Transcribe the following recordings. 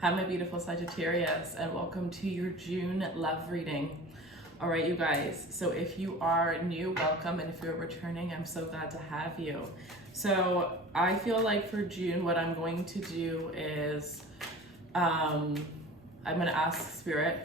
Hi, my beautiful Sagittarius, and welcome to your June love reading. All right, you guys, so if you are new, welcome, and if you're returning, I'm so glad to have you. So I feel like for June, what I'm going to do is I'm going to ask Spirit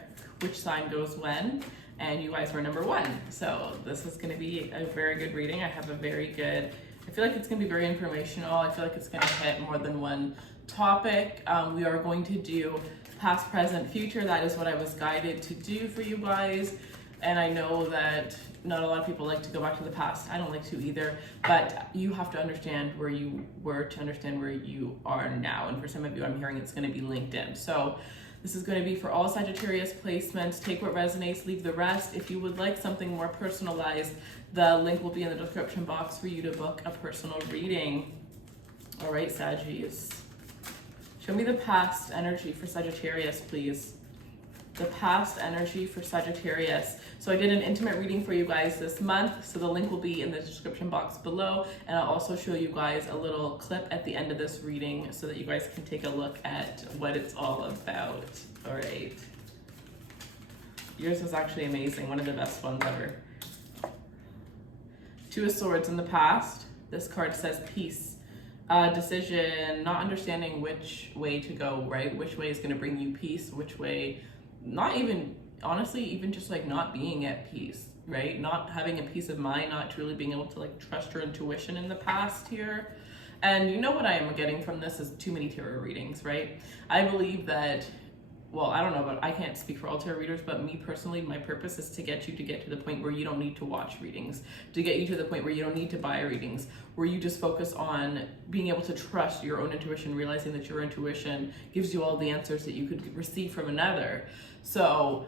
which sign goes when, and you guys were number one. So this is going to be a very good reading. I have a very good, I feel like it's going to be very informational. I feel like it's going to hit more than one topic. We are going to do past, present, future. That is what I was guided to do for you guys. And I know that not a lot of people like to go back to the past. I don't like to either, but you have to understand where you were to understand where you are now. And for some of you, I'm hearing it's going to be linked in. So this is going to be for all Sagittarius placements. Take what resonates, leave the rest. If you would like something more personalized, the link will be in the description box for you to book a personal reading. All right, Saggies. Show me the past energy for Sagittarius, please. The past energy for Sagittarius. So I did an intimate reading for you guys this month, so the link will be in the description box below, and I'll also show you guys a little clip at the end of this reading so that you guys can take a look at what it's all about. All right. Yours was actually amazing, one of the best ones ever. Two of Swords in the past. This card says peace. Decision, not understanding which way to go, right? Which way is going to bring you peace, which way, not even, honestly, even just like not being at peace, right? Not having a peace of mind, not truly being able to like trust your intuition in the past here. And you know what I am getting from this is too many tarot readings, right? I believe that, well, I don't know, but I can't speak for all tarot readers, but me personally, my purpose is to get you to get to the point where you don't need to watch readings, to get you to the point where you don't need to buy readings, where you just focus on being able to trust your own intuition, realizing that your intuition gives you all the answers that you could receive from another. So,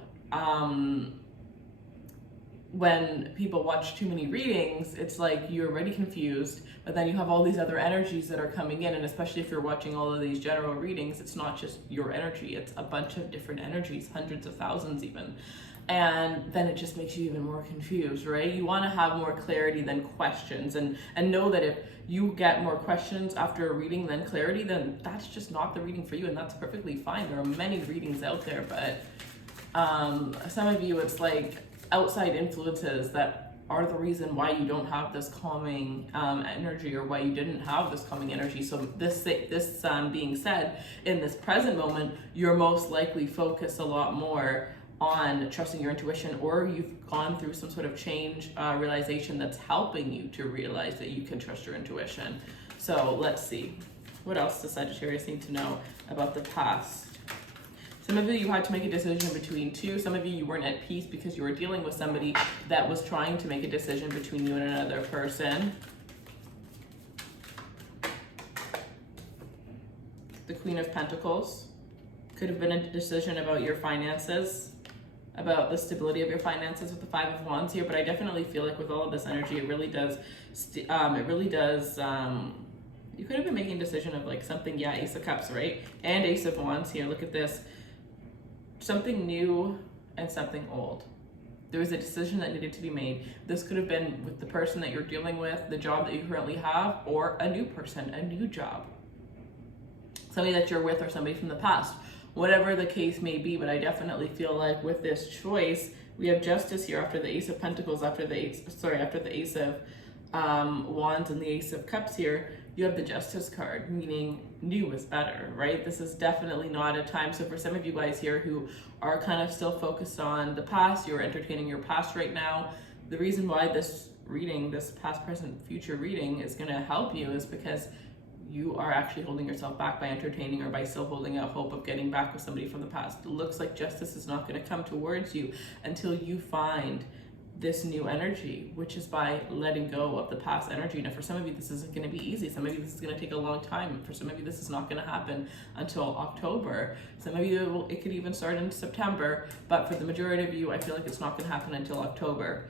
when people watch too many readings, it's like you're already confused, but then you have all these other energies that are coming in, and especially if you're watching all of these general readings, it's not just your energy, it's a bunch of different energies, hundreds of thousands even. And then it just makes you even more confused, right? You want to have more clarity than questions, and know that if you get more questions after a reading than clarity, then that's just not the reading for you, and that's perfectly fine. There are many readings out there, but some of you, it's like outside influences that are the reason why you don't have this calming energy, or why you didn't have this calming energy. So this being said, in this present moment, you're most likely focused a lot more on trusting your intuition, or you've gone through some sort of change, realization that's helping you to realize that you can trust your intuition. So let's see. What else does Sagittarius need to know about the past? Some of you had to make a decision between two. Some of you weren't at peace because you were dealing with somebody that was trying to make a decision between you and another person. The Queen of Pentacles. Could have been a decision about your finances, about the stability of your finances with the Five of Wands here, but I definitely feel like with all of this energy, it really does, you could have been making a decision of like something, yeah, Ace of Cups, right? And Ace of Wands here, look at this. Something new and something old. There was a decision that needed to be made. This could have been with the person that you're dealing with, the job that you currently have, or a new person, a new job. Somebody that you're with or somebody from the past. Whatever the case may be, but I definitely feel like with this choice, we have Justice here after the Ace of Pentacles, after the Ace of Wands and the Ace of Cups here. You have the Justice card, meaning new is better, right? This is definitely not a time. So for some of you guys here who are kind of still focused on the past, you're entertaining your past right now. The reason why this reading, this past, present, future reading is going to help you is because you are actually holding yourself back by entertaining or by still holding out hope of getting back with somebody from the past. It looks like justice is not going to come towards you until you find this new energy, which is by letting go of the past energy. Now, for some of you, this isn't going to be easy. Some of you, this is going to take a long time. For some of you, this is not going to happen until October. Some of you, it could even start in September, but for the majority of you, I feel like it's not going to happen until October.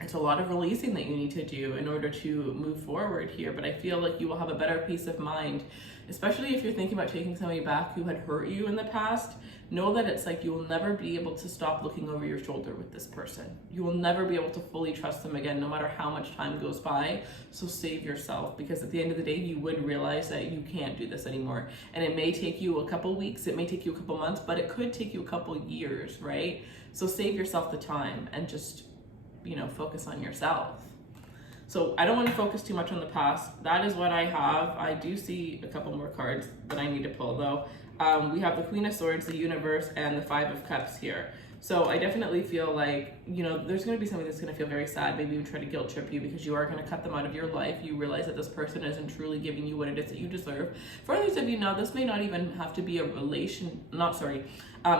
it's a lot of releasing that you need to do in order to move forward here. But I feel like you will have a better peace of mind, especially if you're thinking about taking somebody back who had hurt you in the past. Know that it's like you will never be able to stop looking over your shoulder with this person. You will never be able to fully trust them again, no matter how much time goes by. So save yourself, because at the end of the day, you would realize that you can't do this anymore. And it may take you a couple weeks, it may take you a couple months, but it could take you a couple years, right? So save yourself the time and just, you know, focus on yourself. So I don't want to focus too much on the past. That is what I have. I do see a couple more cards that I need to pull though. We have the Queen of Swords, the Universe, and the Five of Cups here. So I definitely feel like, you know, there's going to be somebody that's going to feel very sad, maybe even try to guilt trip you, because you are going to cut them out of your life. You realize that this person isn't truly giving you what it is that you deserve. For others of you now, this may not even have to be a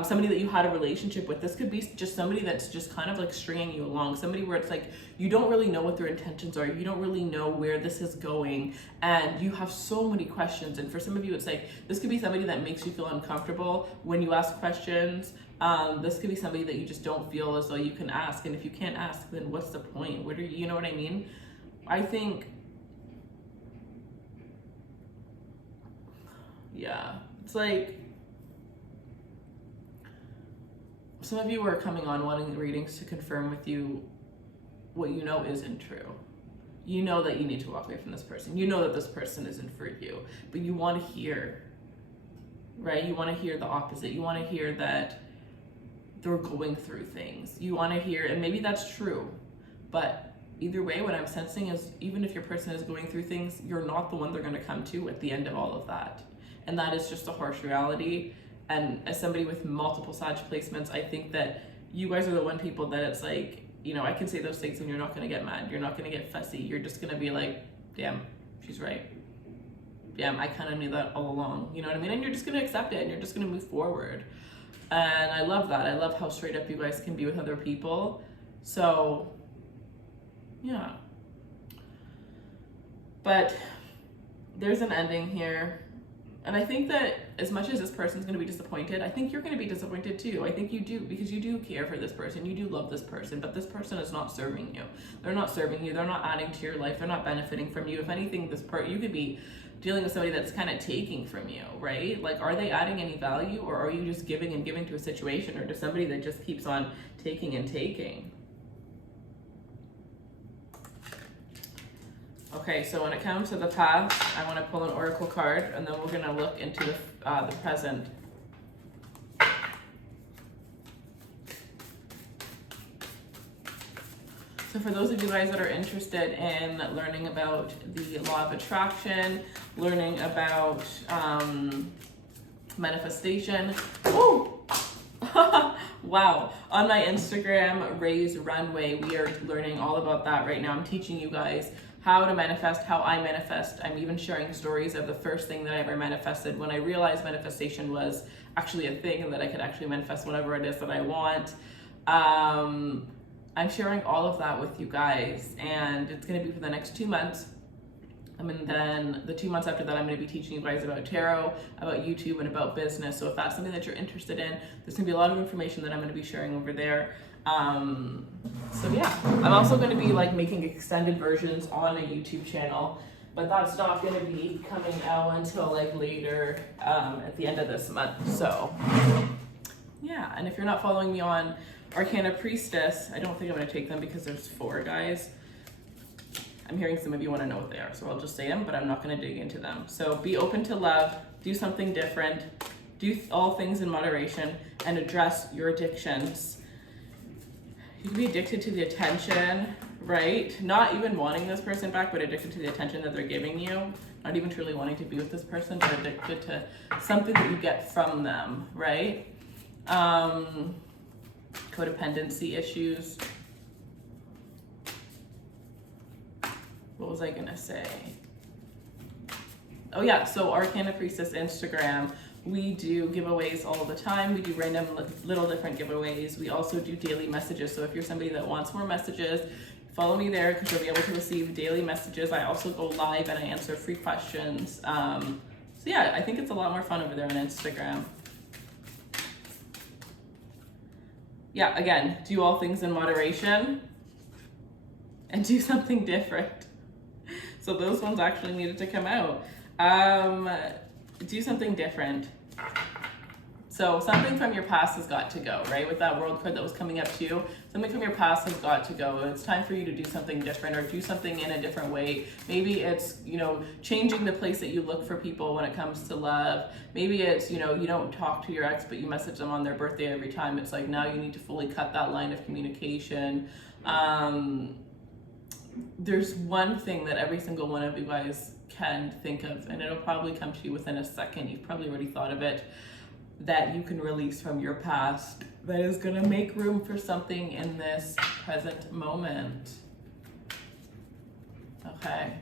somebody that you had a relationship with. This could be just somebody that's just kind of like stringing you along. Somebody where it's like, you don't really know what their intentions are. You don't really know where this is going. And you have so many questions. And for some of you, it's like, this could be somebody that makes you feel uncomfortable when you ask questions. This could be somebody that you just don't feel as though you can ask. And if you can't ask, then what's the point? What are you know what I mean? I think, yeah, it's like, some of you are coming on wanting the readings to confirm with you what you know isn't true. You know that you need to walk away from this person. You know that this person isn't for you, but you want to hear, right? You want to hear the opposite. You want to hear that they're going through things. You want to hear, and maybe that's true, but either way, what I'm sensing is, even if your person is going through things, you're not the one they're going to come to at the end of all of that. And that is just a harsh reality. And as somebody with multiple Sag placements, I think that you guys are the one people that it's like, you know, I can say those things and you're not going to get mad. You're not going to get fussy. You're just going to be like, damn, she's right. Damn, I kind of knew that all along. You know what I mean? And you're just going to accept it and you're just going to move forward. And I love that. I love how straight up you guys can be with other people. So, yeah. But there's an ending here. And I think that as much as this person's going to be disappointed, I think you're going to be disappointed too. I think you do, because you do care for this person. You do love this person, but this person is not serving you. They're not serving you. They're not adding to your life. They're not benefiting from you. If anything, you could be dealing with somebody that's kind of taking from you, right? Like, are they adding any value, or are you just giving and giving to a situation, or to somebody that just keeps on taking and taking? Okay, so when it comes to the past, I want to pull an oracle card, and then we're going to look into the present. So for those of you guys that are interested in learning about the law of attraction, learning about manifestation, oh, wow, on my Instagram, Ray's Runway, we are learning all about that right now. I'm teaching you guys how to manifest, how I manifest. I'm even sharing stories of the first thing that I ever manifested when I realized manifestation was actually a thing and that I could actually manifest whatever it is that I want. I'm sharing all of that with you guys, and it's going to be for the next 2 months. And then the 2 months after that, I'm going to be teaching you guys about tarot, about YouTube, and about business. So if that's something that you're interested in, there's going to be a lot of information that I'm going to be sharing over there. So yeah, I'm also going to be like making extended versions on a YouTube channel, but that's not going to be coming out until like later at the end of this month. So yeah, and if you're not following me on Arcana Priestess, I don't think I'm going to take them because there's 4 guys. I'm hearing some of you want to know what they are, so I'll just say them, but I'm not going to dig into them. So be open to love, do something different, do all things in moderation, and address your addictions. You can be addicted to the attention, right? Not even wanting this person back, but addicted to the attention that they're giving you. Not even truly wanting to be with this person, but addicted to something that you get from them, right? Codependency issues. What was I gonna say? Oh yeah, so Arcana Priestess Instagram. We do giveaways all the time. We do random little different giveaways. We also do daily messages. So if you're somebody that wants more messages, follow me there because you'll be able to receive daily messages. I also go live and I answer free questions. So yeah, I think it's a lot more fun over there on Instagram. Yeah, again, do all things in moderation. and do something different. So those ones actually needed to come out. Do something different. So something from your past has got to go, right? With that world card that was coming up too, something from your past has got to go. It's time for you to do something different or do something in a different way. Maybe it's, you know, changing the place that you look for people when it comes to love. Maybe it's, you know, you don't talk to your ex, but you message them on their birthday every time. It's like, now you need to fully cut that line of communication. There's one thing that every single one of you guys can think of, and it'll probably come to you within a second. You've probably already thought of it, that you can release from your past that is going to make room for something in this present moment. Okay.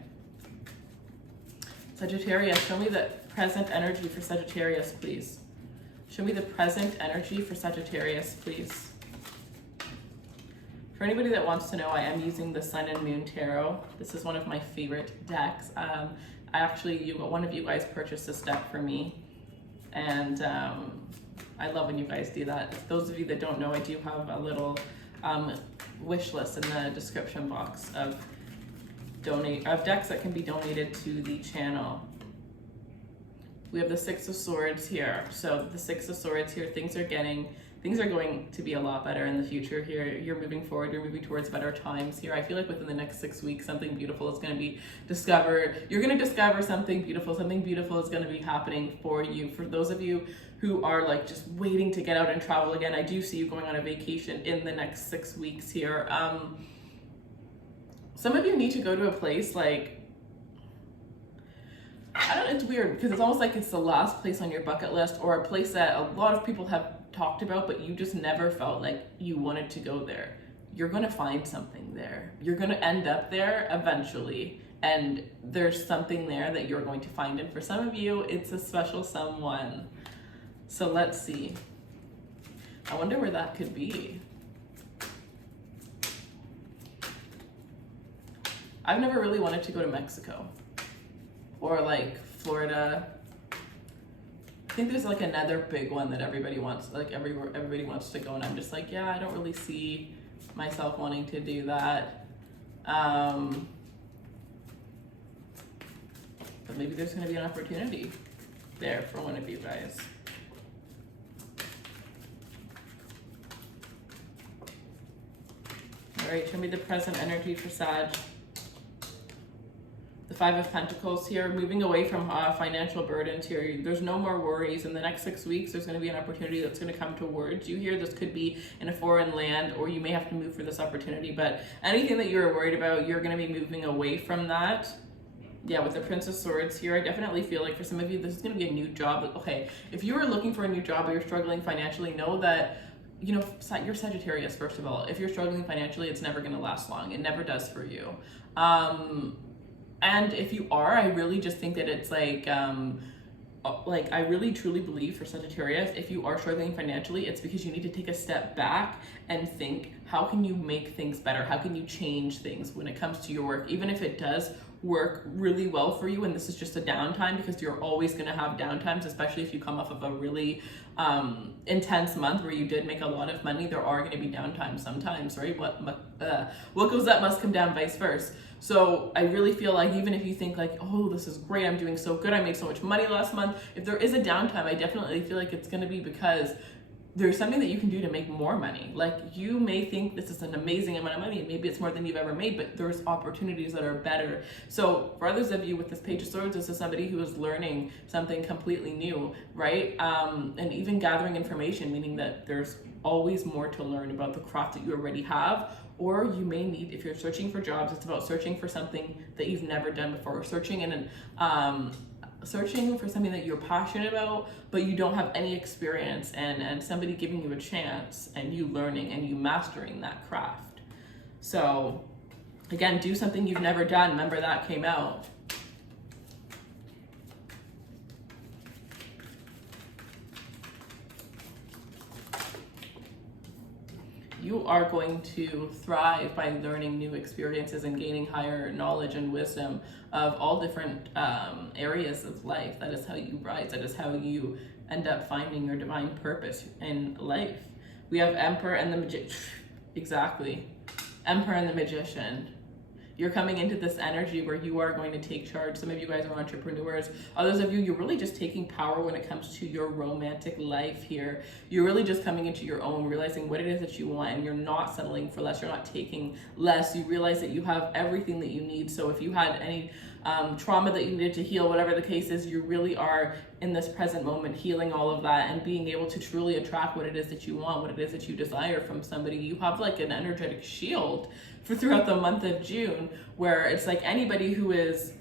Sagittarius, show me the present energy for Sagittarius, please. Show me the present energy for Sagittarius, please. For anybody that wants to know, I am using the Sun and Moon Tarot. This is one of my favorite decks. One of you guys purchased this deck for me. And I love when you guys do that. Those of you that don't know, I do have a little wish list in the description box of decks that can be donated to the channel. We have the Six of Swords here. So the Six of Swords here, things are going to be a lot better in the future here. You're moving forward, you're moving towards better times here. I feel like within the next 6 weeks, something beautiful is going to be discovered. You're going to discover something beautiful is going to be happening for you. For those of you who are like just waiting to get out and travel again, I do see you going on a vacation in the next 6 weeks here. Some of you need to go to a place like, I don't know, it's weird because it's almost like it's the last place on your bucket list, or a place that a lot of people have talked about, but you just never felt like you wanted to go there. You're going to find something there. You're going to end up there eventually, and there's something there that you're going to find. And for some of you, it's a special someone. So let's see. I wonder where that could be. I've never really wanted to go to Mexico or like Florida. I think there's like another big one that everybody wants, like everybody wants to go, and I'm just like, yeah, I don't really see myself wanting to do that. But maybe there's going to be an opportunity there for one of you guys. All right, show me the present energy for Sag. The Five of Pentacles here, moving away from financial burdens here. There's no more worries. In the next 6 weeks, there's going to be an opportunity that's going to come towards you here. This could be in a foreign land, or you may have to move for this opportunity. But anything that you're worried about, you're going to be moving away from that. Yeah, with the Prince of Swords here, I definitely feel like for some of you, this is going to be a new job. Okay, if you are looking for a new job or you're struggling financially, know that, you know, you're Sagittarius, first of all. If you're struggling financially, it's never going to last long. It never does for you. And if you are, I really just think that it's like I really truly believe for Sagittarius, if you are struggling financially, it's because you need to take a step back and think, how can you make things better? How can you change things when it comes to your work? Even if it does work really well for you and this is just a downtime, because you're always going to have downtimes, especially if you come off of a really intense month where you did make a lot of money. There are going to be downtimes sometimes, right? What goes up must come down, vice versa. So I really feel like even if you think like, oh, this is great, I'm doing so good, I made so much money last month, if there is a downtime, I definitely feel like it's going to be because there's something that you can do to make more money. Like, you may think this is an amazing amount of money, and maybe it's more than you've ever made, but there's opportunities that are better. So for others of you with this Page of Swords, this is somebody who is learning something completely new, right? And even gathering information, meaning that there's always more to learn about the craft that you already have. Or you may need, if you're searching for jobs, it's about searching for something that you've never done before, searching for something that you're passionate about, but you don't have any experience, and somebody giving you a chance and you learning and you mastering that craft. So again, do something you've never done. Remember, that came out. You are going to thrive by learning new experiences and gaining higher knowledge and wisdom of all different areas of life. That is how you rise. That is how you end up finding your divine purpose in life. We have Emperor and the Magician. Exactly. Emperor and the Magician. You're coming into this energy where you are going to take charge. Some of you guys are entrepreneurs. Others of you, you're really just taking power when it comes to your romantic life here. You're really just coming into your own, realizing what it is that you want, and you're not settling for less. You're not taking less. You realize that you have everything that you need. So if you had any trauma that you needed to heal, whatever the case is, you really are in this present moment healing all of that and being able to truly attract what it is that you want, what it is that you desire from somebody. You have like an energetic shield for throughout the month of June, where it's like anybody who is,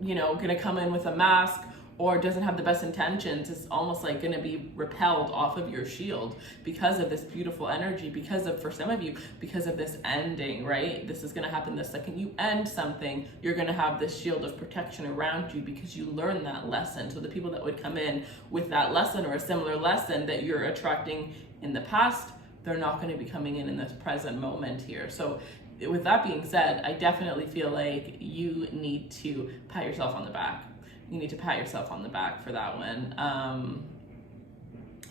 you know, gonna come in with a mask or doesn't have the best intentions is almost like going to be repelled off of your shield because of this beautiful energy, because of, for some of you, because of this ending, right? This is going to happen the second you end something. You're going to have this shield of protection around you because you learned that lesson. So the people that would come in with that lesson or a similar lesson that you're attracting in the past, they're not going to be coming in this present moment here. So with that being said, I definitely feel like you need to pat yourself on the back. You need to pat yourself on the back for that one.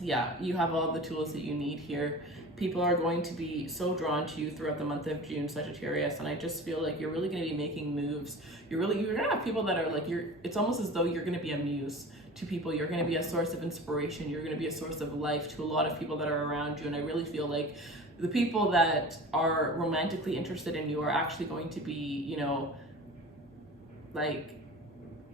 Yeah, you have all the tools that you need here. People are going to be so drawn to you throughout the month of June, Sagittarius, and I just feel like you're really going to be making moves. You're going to have people that are like, it's almost as though you're going to be a muse to people. You're going to be a source of inspiration. You're going to be a source of life to a lot of people that are around you, and I really feel like the people that are romantically interested in you are actually going to be, you know, like,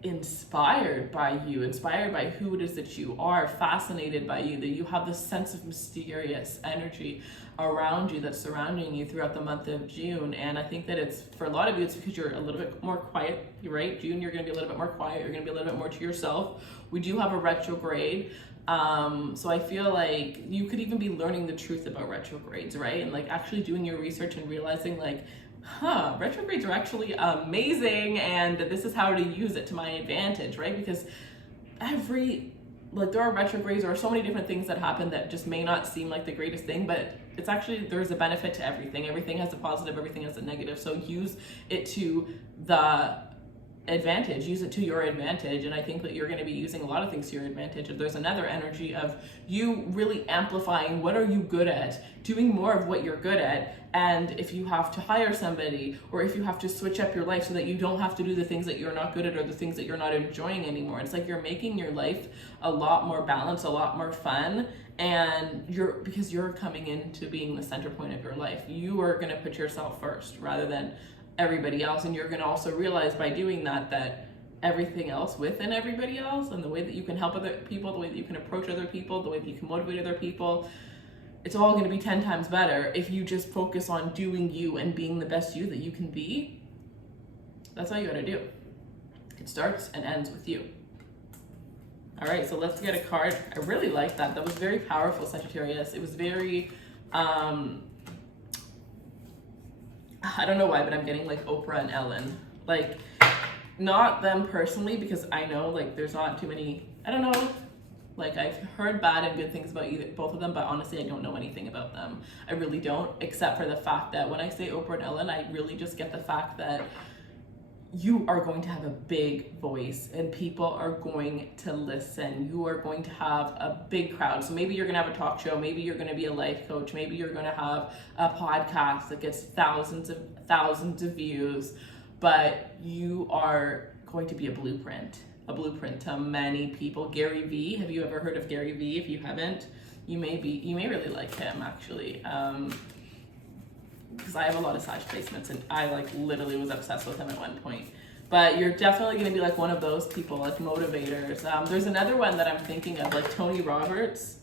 inspired by you, inspired by who it is that you are, fascinated by you, that you have this sense of mysterious energy around you that's surrounding you throughout the month of June. And I think that it's, for a lot of you, it's because you're a little bit more quiet, right? June, you're going to be a little bit more quiet. You're going to be a little bit more to yourself. We do have a retrograde. So I feel like you could even be learning the truth about retrogrades, right? And like actually doing your research and realizing like, retrogrades are actually amazing, and this is how to use it to my advantage, right? Because there are retrogrades or so many different things that happen that just may not seem like the greatest thing, but it's actually, there's a benefit to everything. Everything has a positive, everything has a negative. So use it to the advantage, use it to your advantage. And I think that you're going to be using a lot of things to your advantage. There's another energy of you really amplifying what are you good at, doing more of what you're good at. And if you have to hire somebody, or if you have to switch up your life so that you don't have to do the things that you're not good at or the things that you're not enjoying anymore, it's like you're making your life a lot more balanced, a lot more fun. And because you're coming into being the center point of your life, you are going to put yourself first rather than everybody else. And you're going to also realize by doing that everything else within everybody else, and the way that you can help other people, the way that you can approach other people, the way that you can motivate other people, it's all going to be 10 times better if you just focus on doing you and being the best you that you can be. That's all you got to do. It starts and ends with you. All right, so let's get a card. I really like that. That was very powerful, Sagittarius. It was very, I don't know why, but I'm getting like Oprah and Ellen. Like, not them personally, because I know like there's not too many, I don't know. Like, I've heard bad and good things about both of them, but honestly, I don't know anything about them. I really don't, except for the fact that when I say Oprah and Ellen, I really just get the fact that you are going to have a big voice and people are going to listen. You are going to have a big crowd. So maybe you're going to have a talk show. Maybe you're going to be a life coach. Maybe you're going to have a podcast that gets thousands of views, but you are going to be a blueprint to many people. Gary Vee, have you ever heard of Gary Vee? If you haven't, you may really like him actually. Because I have a lot of Sag placements and I like literally was obsessed with him at one point. But you're definitely going to be like one of those people, like motivators. There's another one that I'm thinking of, like Tony Robbins.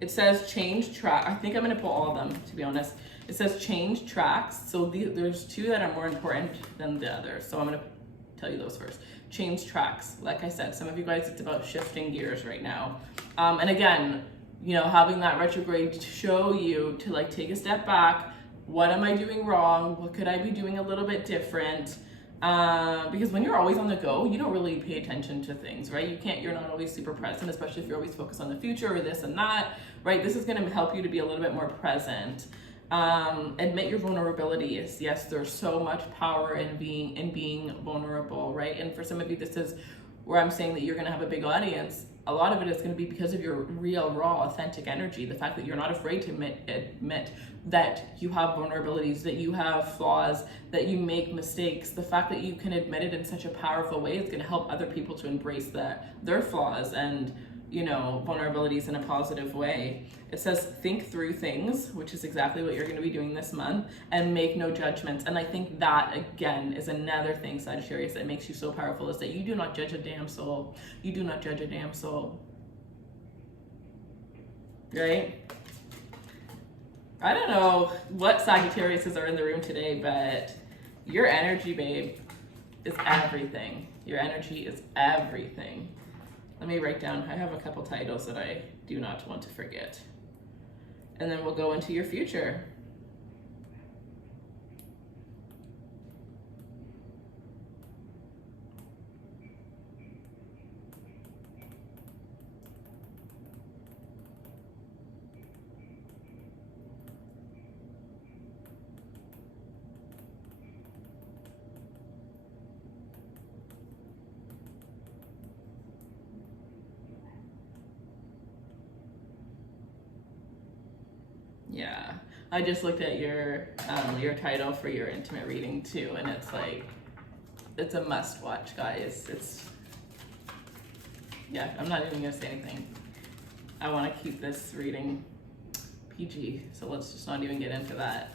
It says change track. I think I'm going to put all of them, to be honest. It says change tracks. So there's two that are more important than the others. So I'm going to tell you those first. Change tracks. Like I said, some of you guys, it's about shifting gears right now. And again, you know, having that retrograde to show you to like take a step back. What am I doing wrong? What could I be doing a little bit different? Because when you're always on the go, you don't really pay attention to things, right? You're not always super present, especially if you're always focused on the future or this and that, right? This is going to help you to be a little bit more present. Admit your vulnerability. Yes, there's so much power in being vulnerable, right? And for some of you, this is where I'm saying that you're going to have a big audience, a lot of it is going to be because of your real, raw, authentic energy. The fact that you're not afraid to admit that you have vulnerabilities, that you have flaws, that you make mistakes. The fact that you can admit it in such a powerful way is going to help other people to embrace their flaws and, you know, vulnerabilities in a positive way. It says think through things, which is exactly what you're going to be doing this month, and make no judgments. And I think that, again, is another thing, Sagittarius, that makes you so powerful, is that you do not judge a damn soul. You do not judge a damn soul. Right? I don't know what Sagittariuses are in the room today, but your energy, babe, is everything. Your energy is everything. Let me write down, I have a couple titles that I do not want to forget. And then we'll go into your future. Yeah, I just looked at your title for your intimate reading too, and it's like, it's a must watch, guys. Yeah, I'm not even gonna say anything. I want to keep this reading PG, so let's just not even get into that.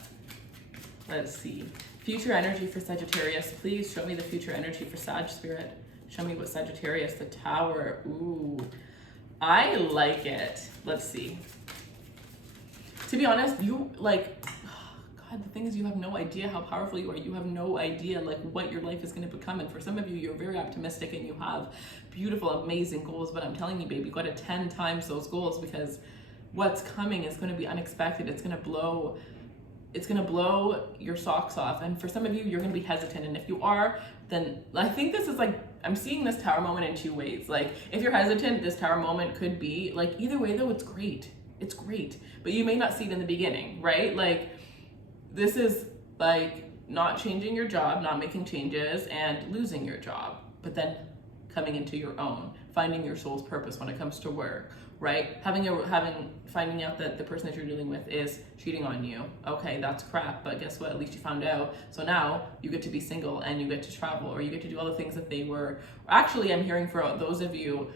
Let's see. Future energy for Sagittarius. Please show me the future energy for Sag Spirit. Show me what Sagittarius, the Tower. Ooh, I like it. Let's see. To be honest, you like, God, the thing is, you have no idea how powerful you are. You have no idea like what your life is going to become. And for some of you, you're very optimistic and you have beautiful, amazing goals. But I'm telling you, babe, you got to 10 times those goals, because what's coming is going to be unexpected. It's going to blow your socks off. And for some of you, you're going to be hesitant. And if you are, then I think this is like, I'm seeing this Tower moment in two ways. Like, if you're hesitant, this Tower moment could be like, either way though, it's great. It's great, but you may not see it in the beginning, right? Like, this is like not changing your job, not making changes, and losing your job, but then coming into your own, finding your soul's purpose when it comes to work, right? Finding out that the person that you're dealing with is cheating on you. Okay, that's crap, but guess what? At least you found out. So now you get to be single and you get to travel, or you get to do all the things that they were. Actually, I'm hearing for those of you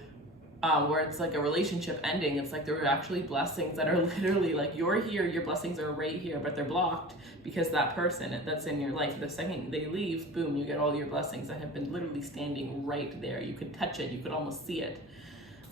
where it's like a relationship ending, it's like there are actually blessings that are literally like, you're here, your blessings are right here, but they're blocked because that person that's in your life, the second they leave, boom, you get all your blessings that have been literally standing right there. You could touch it, you could almost see it.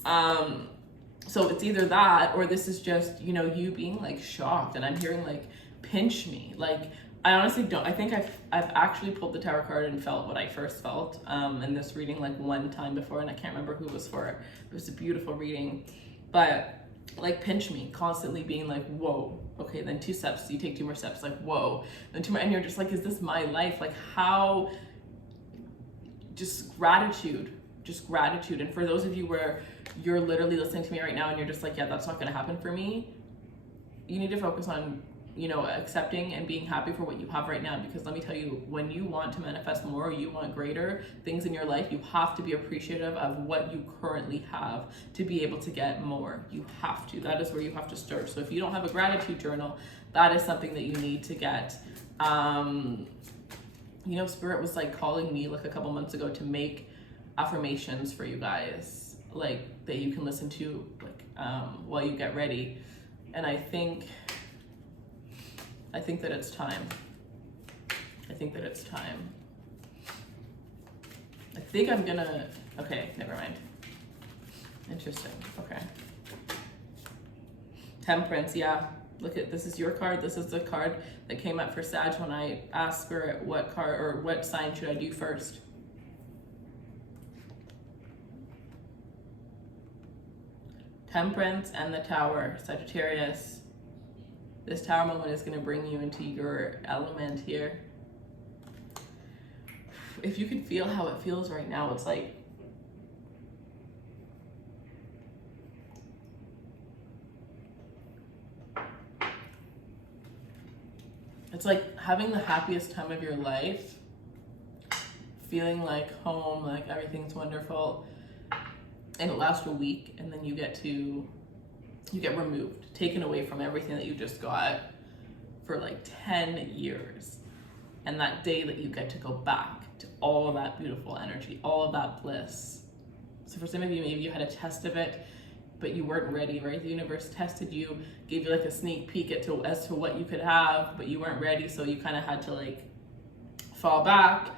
So it's either that, or this is just, you know, you being like shocked. And I'm hearing like, pinch me. Like, I honestly don't. I think I've actually pulled the Tower card and felt what I first felt in this reading like one time before, and I can't remember who it was for. It was a beautiful reading, but like, pinch me, constantly being like, whoa, okay, then 2 steps, you take 2 more steps, like, whoa, then 2 more, and you're just like, is this my life? Like, how? Just gratitude. And for those of you where you're literally listening to me right now and you're just like, yeah, that's not going to happen for me, you need to focus on, you know, accepting and being happy for what you have right now. Because let me tell you, when you want to manifest more, you want greater things in your life, you have to be appreciative of what you currently have to be able to get more. You have to. That is where you have to start. So if you don't have a gratitude journal, that is something that you need to get. You know, Spirit was like calling me like a couple months ago to make affirmations for you guys, like that you can listen to like while you get ready. And I think that it's time. I think I'm gonna, okay, never mind. Interesting, okay. Temperance, yeah. Look at, this is your card. This is the card that came up for Sag when I asked Spirit what card or what sign should I do first. Temperance and the Tower, Sagittarius. This Tower moment is going to bring you into your element here. If you could feel how it feels right now, it's like, having the happiest time of your life feeling like home, like everything's wonderful, and it lasts a week, and then you get removed, taken away from everything that you just got for like 10 years. And that day that you get to go back to all of that beautiful energy, all of that bliss. So for some of you, maybe you had a test of it, but you weren't ready, right? The universe tested you, gave you like a sneak peek as to what you could have, but you weren't ready. So you kind of had to like fall back,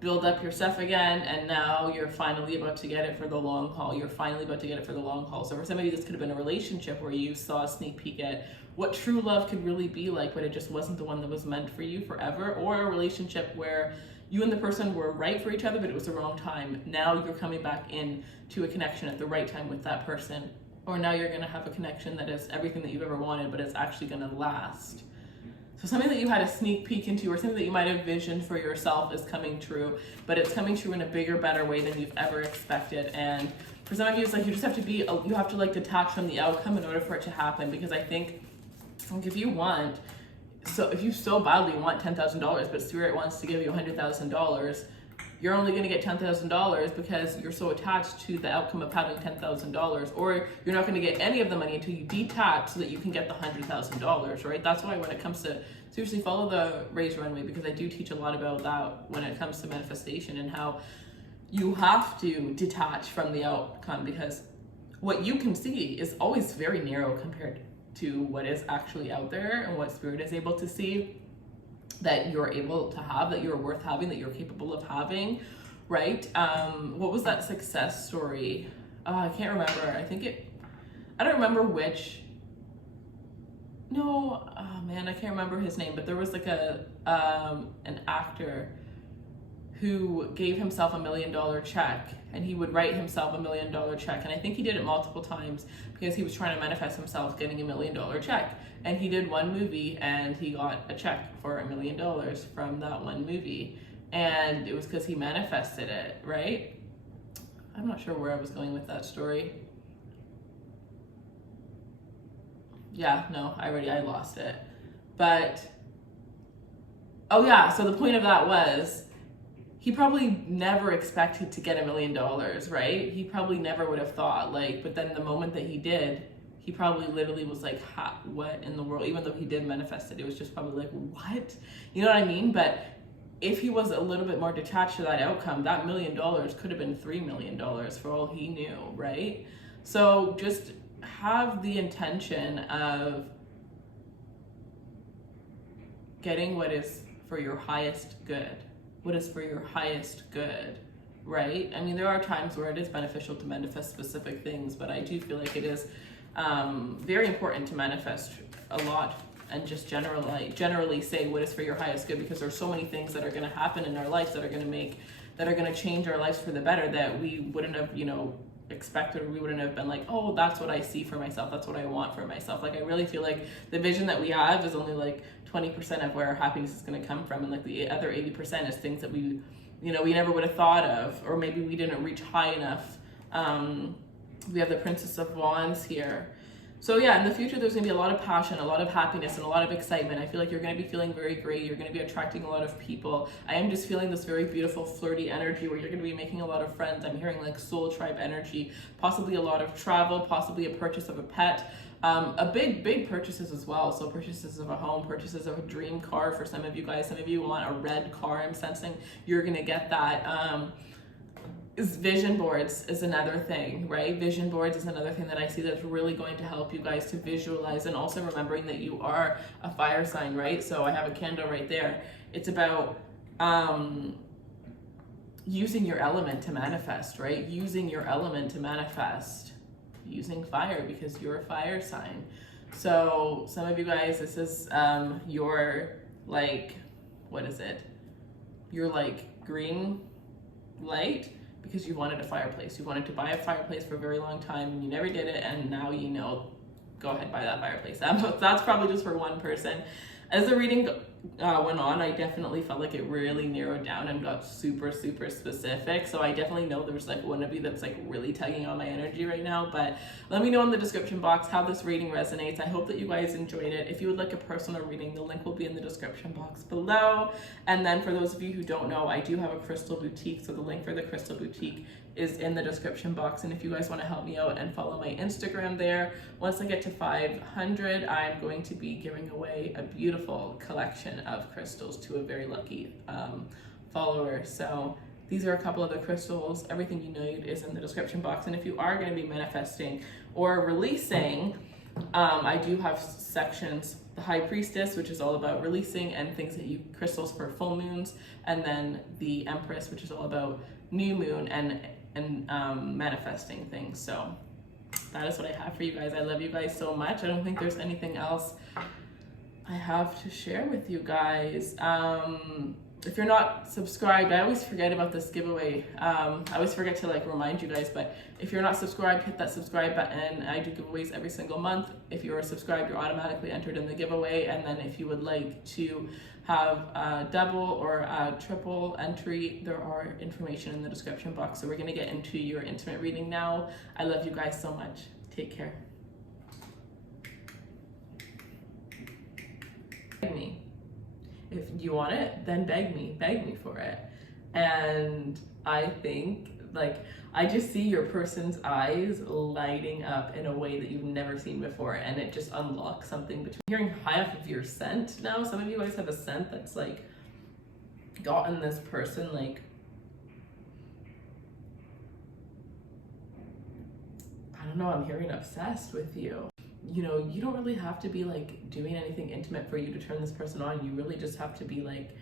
build up your stuff again, and now you're finally about to get it for the long haul. You're finally about to get it for the long haul. So for some of you, this could have been a relationship where you saw a sneak peek at what true love could really be like, but it just wasn't the one that was meant for you forever, or a relationship where you and the person were right for each other, but it was the wrong time. Now you're coming back in to a connection at the right time with that person, or now you're gonna have a connection that is everything that you've ever wanted, but it's actually gonna last. So something that you had a sneak peek into, or something that you might have visioned for yourself, is coming true, but it's coming true in a bigger, better way than you've ever expected. And for some of you, it's like you just have to like detach from the outcome in order for it to happen. Because I think, like, if you so badly want $10,000, but Spirit wants to give you $100,000, you're only going to get $10,000 because you're so attached to the outcome of having $10,000, or you're not going to get any of the money until you detach so that you can get the $100,000, right? That's why when it comes to, seriously, follow the Raise Runway, because I do teach a lot about that when it comes to manifestation and how you have to detach from the outcome, because what you can see is always very narrow compared to what is actually out there and what Spirit is able to see, that you're able to have, that you're worth having, that you're capable of having, right? What was that success story? I can't remember. I don't remember which. No, oh man, I can't remember his name, but there was like an actor who gave himself $1 million check, and he would write himself $1 million check. And I think he did it multiple times because he was trying to manifest himself getting $1 million check. And he did one movie and he got a check for $1 million from that one movie. And it was because he manifested it, right? I'm not sure where I was going with that story. Yeah, no, I lost it. But, oh yeah, so the point of that was, he probably never expected to get $1 million, right? He probably never would have thought, like, but then the moment that he did, he probably literally was like, what in the world? Even though he did manifest it, it was just probably like, what? You know what I mean? But if he was a little bit more detached to that outcome, that $1 million could have been $3 million for all he knew, right? So just have the intention of getting what is for your highest good. What is for your highest good, right? I mean, there are times where it is beneficial to manifest specific things, but I do feel like it is very important to manifest a lot and just generally say what is for your highest good, because there's so many things that are going to happen in our lives that are going to change our lives for the better, that we wouldn't have, expected, or we wouldn't have been like, oh, that's what I see for myself, that's what I want for myself. Like, I really feel like the vision that we have is only like 20% of where our happiness is going to come from, and like the other 80% is things that we never would have thought of, or maybe we didn't reach high enough. We have the Princess of Wands here. So yeah, in the future, there's gonna be a lot of passion, a lot of happiness, and a lot of excitement. I feel like you're gonna be feeling very great. You're gonna be attracting a lot of people. I am just feeling this very beautiful, flirty energy where you're gonna be making a lot of friends. I'm hearing like soul tribe energy, possibly a lot of travel, possibly a purchase of a pet, a big purchases as well. So purchases of a home, purchases of a dream car for some of you guys. Some of you want a red car. I'm sensing you're gonna get that. Vision boards is another thing, right? Vision boards is another thing that I see that's really going to help you guys to visualize, and also remembering that you are a fire sign, right? So I have a candle right there. It's about using your element to manifest, right? Using your element to manifest, using fire, because you're a fire sign. So some of you guys, this is your like, what is it? Your like green light, because you wanted a fireplace. You wanted to buy a fireplace for a very long time and you never did it, and now go ahead, buy that fireplace. That's probably just for one person. As the reading went on, I definitely felt like it really narrowed down and got super, super specific. So I definitely know there's like one of you that's like really tugging on my energy right now. But let me know in the description box how this reading resonates. I hope that you guys enjoyed it. If you would like a personal reading, the link will be in the description box below. And then for those of you who don't know, I do have a crystal boutique. So the link for the crystal boutique is in the description box. And if you guys want to help me out and follow my Instagram there, once I get to 500, I'm going to be giving away a beautiful collection of crystals to a very lucky follower. So these are a couple of the crystals. Everything you need is in the description box. And if you are going to be manifesting or releasing, I do have sections: the High Priestess, which is all about releasing and things that you crystals for full moons, and then the Empress, which is all about new moon and manifesting things. So that is what I have for you guys. I love you guys so much. I don't think there's anything else I have to share with you guys. If you're not subscribed, I always forget about this giveaway. I always forget to like remind you guys, but if you're not subscribed, hit that subscribe button. I do giveaways every single month. If you're subscribed, you're automatically entered in the giveaway. And then if you would like to have a double or a triple entry, there are information in the description box. So we're gonna get into your intimate reading now. I love you guys so much. Take care. Beg me. If you want it, then beg me for it. And I think, like, I just see your person's eyes lighting up in a way that you've never seen before, and it just unlocks something between. Hearing high off of your scent now. Some of you guys have a scent that's like gotten this person like, I don't know, I'm hearing obsessed with you. You know, you don't really have to be like doing anything intimate for you to turn this person on. You really just have to be like